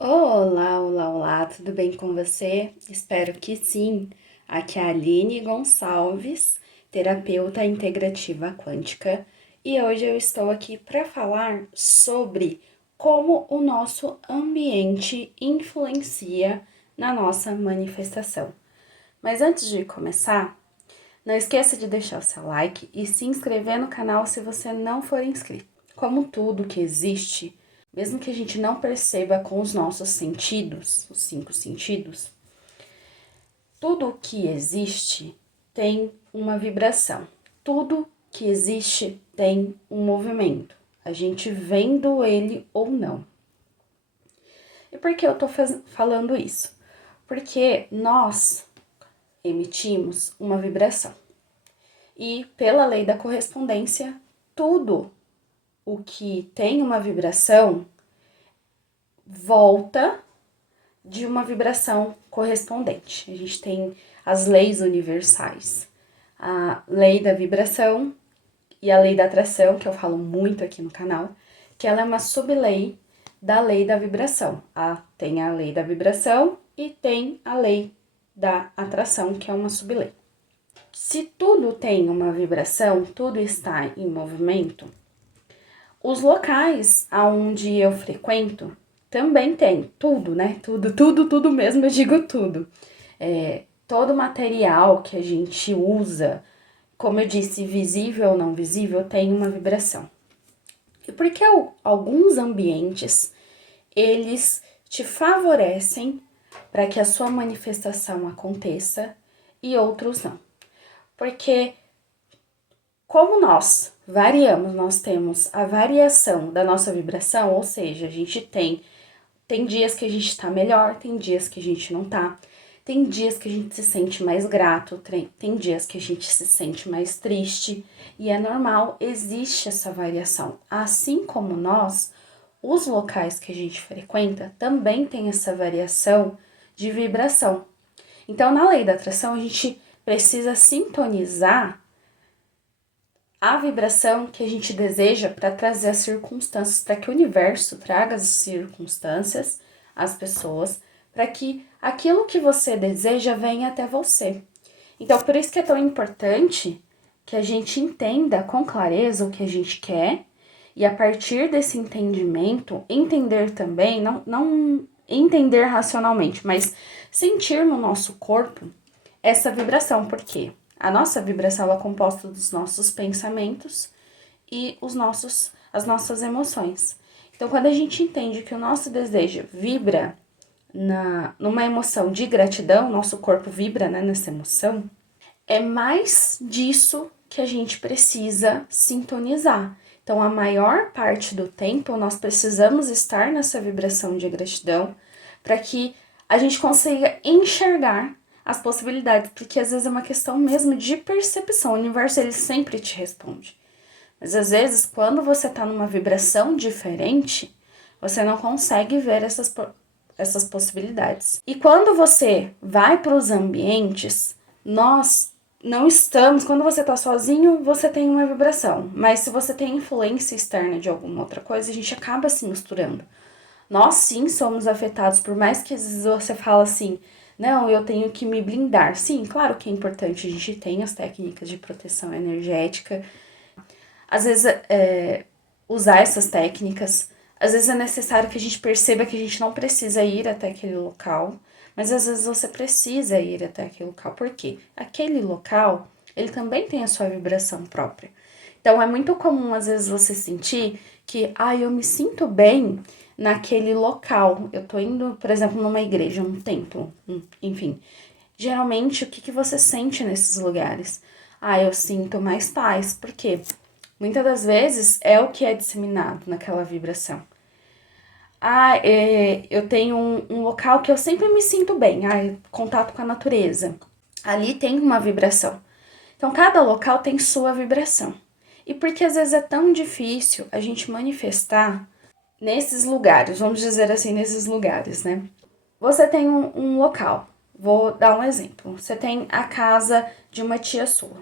Olá, olá, olá, tudo bem com você? Espero que sim. Aqui é a Aline Gonçalves, terapeuta integrativa quântica, e hoje eu estou aqui para falar sobre como o nosso ambiente influencia na nossa manifestação. Mas antes de começar, não esqueça de deixar o seu like e se inscrever no canal se você não for inscrito. Como tudo que existe, mesmo que a gente não perceba com os nossos sentidos, os 5 sentidos, tudo que existe tem uma vibração. Tudo que existe tem um movimento. A gente vendo ele ou não. E por que eu tô falando isso? Porque nós emitimos uma vibração. E pela lei da correspondência, tudo o que tem uma vibração volta de uma vibração correspondente. A gente tem as leis universais, a lei da vibração e a lei da atração, que eu falo muito aqui no canal, que ela é uma sublei da lei da vibração. Tem a lei da vibração e tem a lei da atração, que é uma sublei. Se tudo tem uma vibração, tudo está em movimento, os locais aonde eu frequento também tem tudo, né? Tudo mesmo, eu digo tudo. Todo material que a gente usa, como eu disse, visível ou não visível, tem uma vibração. E porque alguns ambientes, eles te favorecem para que a sua manifestação aconteça e outros não. Porque como nós variamos, nós temos a variação da nossa vibração, ou seja, a gente tem dias que a gente tá melhor, tem dias que a gente não tá. Tem dias que a gente se sente mais grato, tem dias que a gente se sente mais triste. E é normal, existe essa variação. Assim como nós, os locais que a gente frequenta também tem essa variação de vibração. Então, na lei da atração, a gente precisa sintonizar a vibração que a gente deseja para trazer as circunstâncias, para que o universo traga as circunstâncias, as pessoas, para que aquilo que você deseja venha até você. Então, por isso que é tão importante que a gente entenda com clareza o que a gente quer e a partir desse entendimento, entender também, não entender racionalmente, mas sentir no nosso corpo essa vibração, porque a nossa vibração é composta dos nossos pensamentos e as nossas emoções. Então, quando a gente entende que o nosso desejo vibra numa emoção de gratidão, nosso corpo vibra, né, nessa emoção, é mais disso que a gente precisa sintonizar. Então, a maior parte do tempo, nós precisamos estar nessa vibração de gratidão para que a gente consiga enxergar as possibilidades, porque às vezes é uma questão mesmo de percepção. O universo, ele sempre te responde. Mas às vezes, quando você tá numa vibração diferente, você não consegue ver essas possibilidades. E quando você vai para os ambientes, nós não estamos. Quando você tá sozinho, você tem uma vibração. Mas se você tem influência externa de alguma outra coisa, a gente acaba se misturando. Nós sim somos afetados, por mais que às vezes você fala assim, não, eu tenho que me blindar. Sim, claro que é importante, a gente tem as técnicas de proteção energética. Às vezes, usar essas técnicas, às vezes é necessário que a gente perceba que a gente não precisa ir até aquele local, mas às vezes você precisa ir até aquele local. Por quê? Aquele local, ele também tem a sua vibração própria. Então, é muito comum, às vezes, você sentir que, eu me sinto bem naquele local. Eu tô indo, por exemplo, numa igreja, um templo, enfim. Geralmente, o que você sente nesses lugares? Eu sinto mais paz. Por quê? Muitas das vezes é o que é disseminado naquela vibração. Eu tenho um local que eu sempre me sinto bem. Contato com a natureza. Ali tem uma vibração. Então, cada local tem sua vibração. E porque às vezes é tão difícil a gente manifestar nesses lugares, vamos dizer assim, nesses lugares, né? Você tem um local, vou dar um exemplo. Você tem a casa de uma tia sua.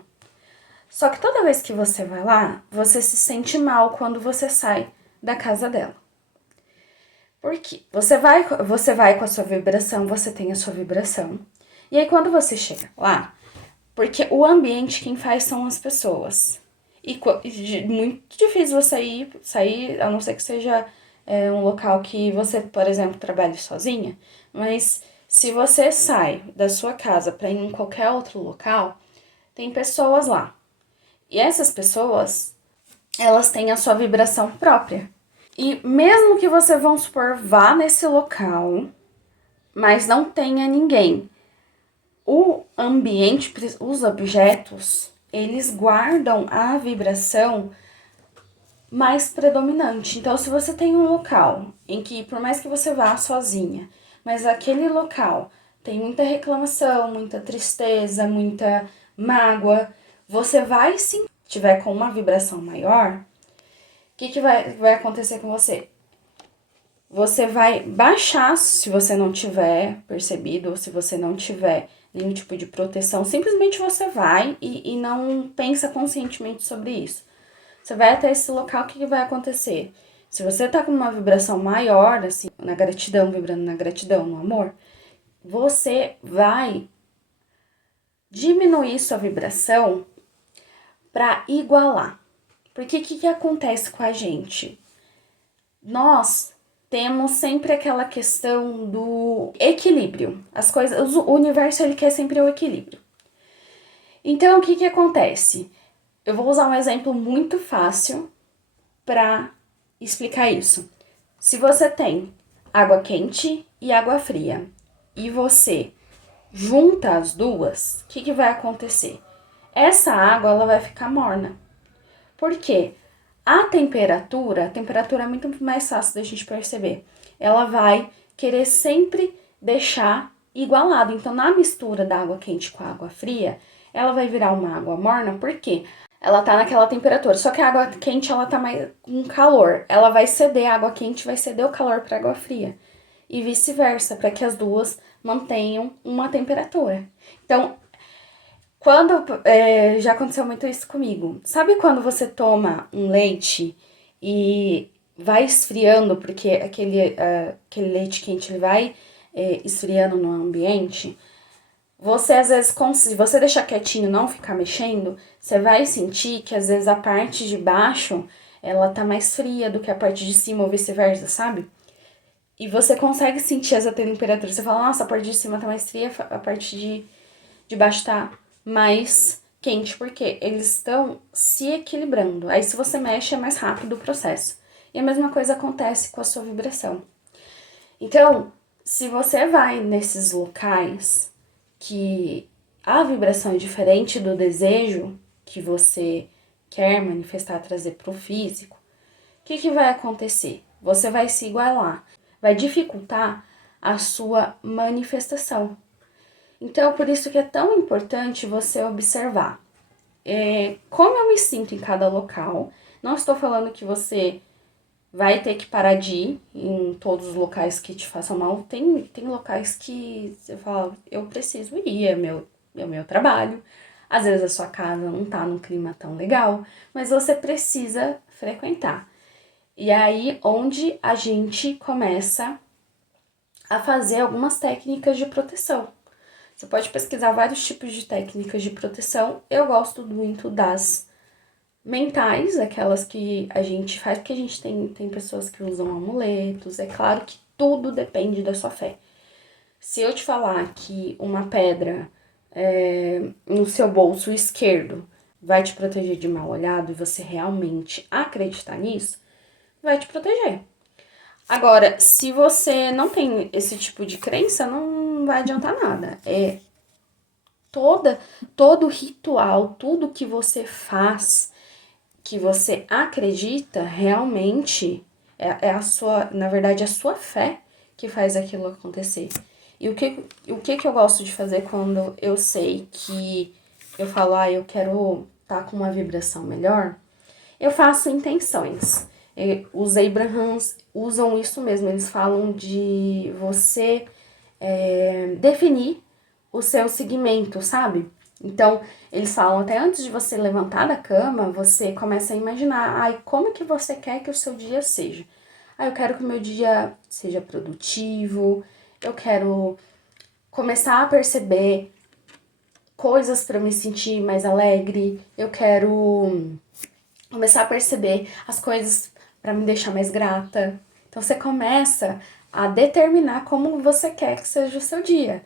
Só que toda vez que você vai lá, você se sente mal quando você sai da casa dela. Porque você vai com a sua vibração, você tem a sua vibração. E aí quando você chega lá, porque o ambiente quem faz são as pessoas. E muito difícil você sair, a não ser que seja um local que você, por exemplo, trabalhe sozinha. Mas se você sai da sua casa para ir em qualquer outro local, tem pessoas lá. E essas pessoas, elas têm a sua vibração própria. E mesmo que você, vamos supor, vá nesse local, mas não tenha ninguém, o ambiente, os objetos, eles guardam a vibração mais predominante. Então, se você tem um local em que, por mais que você vá sozinha, mas aquele local tem muita reclamação, muita tristeza, muita mágoa, você vai sim, tiver com uma vibração maior, o que vai acontecer com você? Você vai baixar, se você não tiver percebido, ou se você não tiver nenhum tipo de proteção, simplesmente você vai e não pensa conscientemente sobre isso. Você vai até esse local, o que vai acontecer? Se você tá com uma vibração maior, assim, na gratidão, vibrando na gratidão, no amor, você vai diminuir sua vibração para igualar. Porque o que acontece com a gente? Nós temos sempre aquela questão do equilíbrio. As coisas, o universo ele quer sempre o equilíbrio. Então, o que acontece? Eu vou usar um exemplo muito fácil para explicar isso. Se você tem água quente e água fria e você junta as duas, o que vai acontecer? Essa água ela vai ficar morna. Por quê? A temperatura é muito mais fácil da gente perceber. Ela vai querer sempre deixar igualado. Então, na mistura da água quente com a água fria, ela vai virar uma água morna, por quê? Ela tá naquela temperatura, só que a água quente ela tá mais com calor. Ela vai ceder, a água quente vai ceder o calor para a água fria. E vice-versa, para que as duas mantenham uma temperatura. Então, já aconteceu muito isso comigo. Sabe quando você toma um leite e vai esfriando, porque aquele leite quente ele vai esfriando no ambiente? Você, às vezes, se você deixar quietinho, não ficar mexendo, você vai sentir que, às vezes, a parte de baixo, ela tá mais fria do que a parte de cima ou vice-versa, sabe? E você consegue sentir essa temperatura. Você fala, nossa, a parte de cima tá mais fria, a parte de baixo tá mais quente, porque eles estão se equilibrando. Aí, se você mexe, é mais rápido o processo. E a mesma coisa acontece com a sua vibração. Então, se você vai nesses locais que a vibração é diferente do desejo que você quer manifestar, trazer para o físico, o que vai acontecer? Você vai se igualar, vai dificultar a sua manifestação. Então, por isso que é tão importante você observar como eu me sinto em cada local. Não estou falando que você vai ter que parar de ir em todos os locais que te façam mal. Tem locais que você fala, eu preciso ir, é meu trabalho. Às vezes a sua casa não tá num clima tão legal, mas você precisa frequentar. E aí onde a gente começa a fazer algumas técnicas de proteção. Você pode pesquisar vários tipos de técnicas de proteção. Eu gosto muito das mentais, aquelas que a gente faz, porque a gente tem pessoas que usam amuletos. É claro que tudo depende da sua fé. Se eu te falar que uma pedra no seu bolso esquerdo vai te proteger de mal olhado e você realmente acreditar nisso, vai te proteger. Agora, se você não tem esse tipo de crença, não vai adiantar nada. Todo ritual, tudo que você faz, que você acredita, realmente a sua, na verdade, a sua fé que faz aquilo acontecer. E o que eu gosto de fazer quando eu sei que eu falo, eu quero estar com uma vibração melhor? Eu faço intenções. Os Abrahams usam isso mesmo, eles falam de você definir o seu segmento, sabe? Então, eles falam até antes de você levantar da cama, você começa a imaginar, como que você quer que o seu dia seja? eu quero que o meu dia seja produtivo, eu quero começar a perceber coisas para me sentir mais alegre, eu quero começar a perceber as coisas para me deixar mais grata. Então você começa a determinar como você quer que seja o seu dia.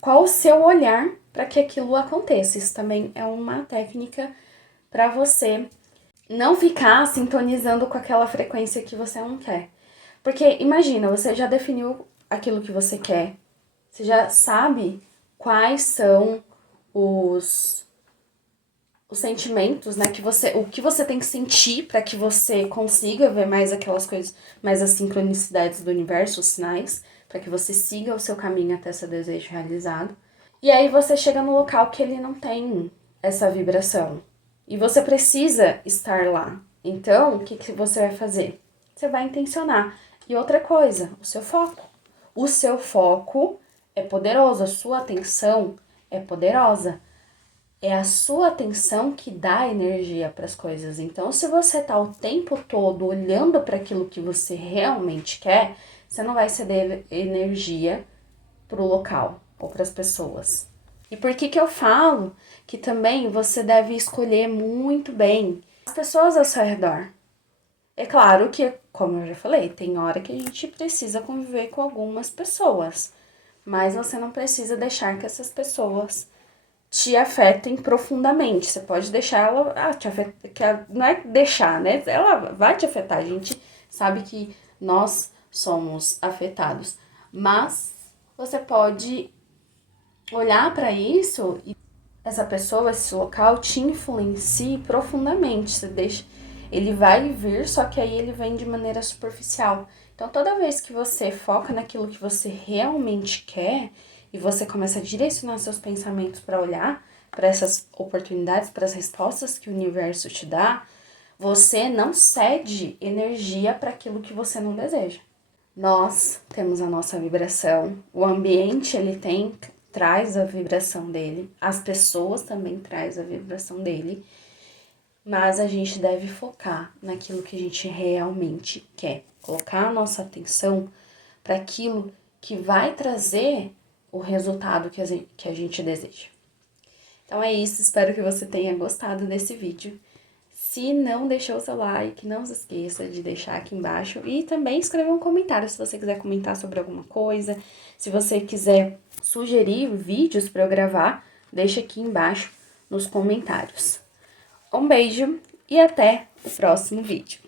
Qual o seu olhar para que aquilo aconteça. Isso também é uma técnica para você não ficar sintonizando com aquela frequência que você não quer. Porque imagina, você já definiu aquilo que você quer. Você já sabe quais são os sentimentos, né, o que você tem que sentir para que você consiga ver mais aquelas coisas, mais as sincronicidades do universo, os sinais, para que você siga o seu caminho até seu desejo realizado. E aí você chega no local que ele não tem essa vibração. E você precisa estar lá. Então, o que você vai fazer? Você vai intencionar. E outra coisa, o seu foco. O seu foco é poderoso, a sua atenção é poderosa. É a sua atenção que dá energia para as coisas. Então, se você está o tempo todo olhando para aquilo que você realmente quer, você não vai ceder energia para o local ou para as pessoas. E por que eu falo que também você deve escolher muito bem as pessoas ao seu redor? É claro que, como eu já falei, tem hora que a gente precisa conviver com algumas pessoas, mas você não precisa deixar que essas pessoas te afetem profundamente. Você pode deixar ela te afetar, não é deixar, né? Ela vai te afetar. A gente sabe que nós somos afetados, mas você pode olhar para isso e essa pessoa, esse local te influencia profundamente. Você deixa, ele vai vir, só que aí ele vem de maneira superficial. Então, toda vez que você foca naquilo que você realmente quer e você começa a direcionar seus pensamentos para olhar para essas oportunidades, para as respostas que o universo te dá, você não cede energia para aquilo que você não deseja. Nós temos a nossa vibração, o ambiente ele traz a vibração dele, as pessoas também traz a vibração dele, mas a gente deve focar naquilo que a gente realmente quer, colocar a nossa atenção para aquilo que vai trazer o resultado que a gente deseja. Então é isso, espero que você tenha gostado desse vídeo. Se não deixou o seu like, não se esqueça de deixar aqui embaixo e também escrever um comentário se você quiser comentar sobre alguma coisa. Se você quiser sugerir vídeos para eu gravar, deixa aqui embaixo nos comentários. Um beijo e até o próximo vídeo.